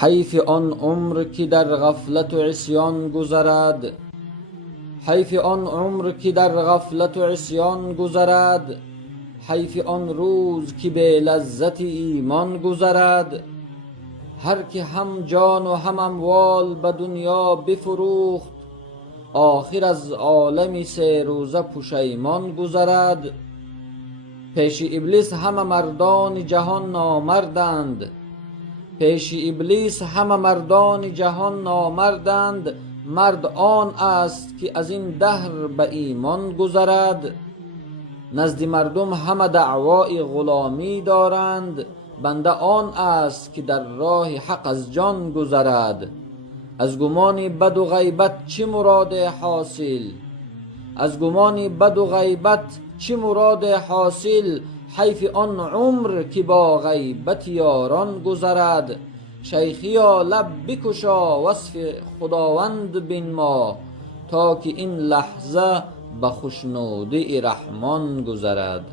حیف آن عمر که در غفلت و عصیان گذرد، حیف آن عمر که در غفلت و عصیان گذرد، حیف آن روز که به لذت ایمان گذرد. هر که هم جان و هم اموال به دنیا بفروخت، آخر از عالمی 3 روزه پشیمان گذرد. پیش ابلیس همه مردان جهان نامردند، پیش ابلیس همه مردان جهان نامردند. مرد آن است که از این دهر به ایمان گذرد. نزد مردم همه دعوای غلامی دارند، بنده آن است که در راه حق از جان گذرد. از گمان بد و غیبت چه مراد حاصل، از گمان بد و غیبت چه مراد حاصل. حیف آن عمر که با غیبت یاران گذرد. شیخیا لب بکشا وصف خداوند بنما، تا که این لحظه به خوشنودی رحمان گذرد.